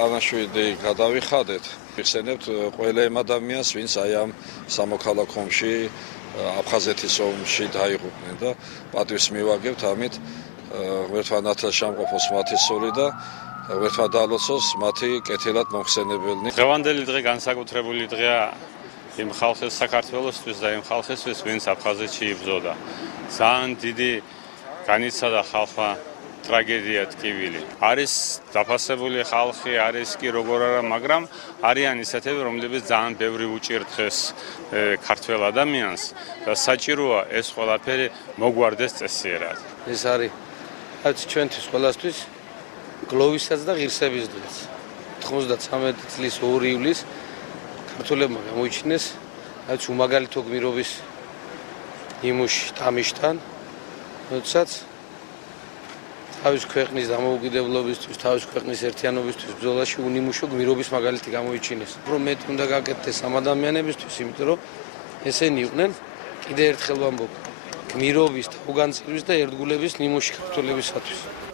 Ანაშვიდი გადავიხადეთ, ვიხსენებთ ყველა იმ ადამიანს, ვინც აი ამ სამოქალაქო ომში, აფხაზეთის ომში დაიღუპნენ და პატივს მივაგებთ ამით ღმერთმა ნათელშამყოფოს მათი სული და ღმერთმა დაალოცოს მათი კეთილად მომხსენებელნი. დღევანდელი დღე განსაკუთრებული დღეა იმ ხალხის საქართველოსთვის და იმ ხალხისთვის, ვინც აფხაზეთში იბრძოდა. ძალიან დიდი განიცადა ხალხმა ტრაგედია ტკივილი. არის დაფასებული ხალხი, არის კი როგორ არა, მაგრამ არიან ისეთები, რომლებიც ძალიან ბევრი უჭირთ დღეს ქართველ ადამიანს და საჭიროა ეს ყველაფერი მოგვარდეს წესიერად. ეს არის ჩვენთვის ყველასთვის გლოვისაც და ღირსების დღეს. 93 წლის 2 ივლისს ქართველებმა გამოიჩინეს უმაგალითო გმირობის ნიმუში ტამიშთან, როდესაც თავის ქვეყნის დამოუკიდებლობისთვის, თავის ქვეყნის ერთიანობისთვის ბრძოლაში უნიმუშო გმირობის მაგალითი გამოიჩინეს. რომ მეტი უნდა გაკეთდეს ამ ადამიანებისთვის, იმიტომ რომ ესენი იყვნენ კიდე ერთხელ ვამბობ, გმირობის, თავგანწირვის და ერთგულების ნიმუში ქართველებისათვის.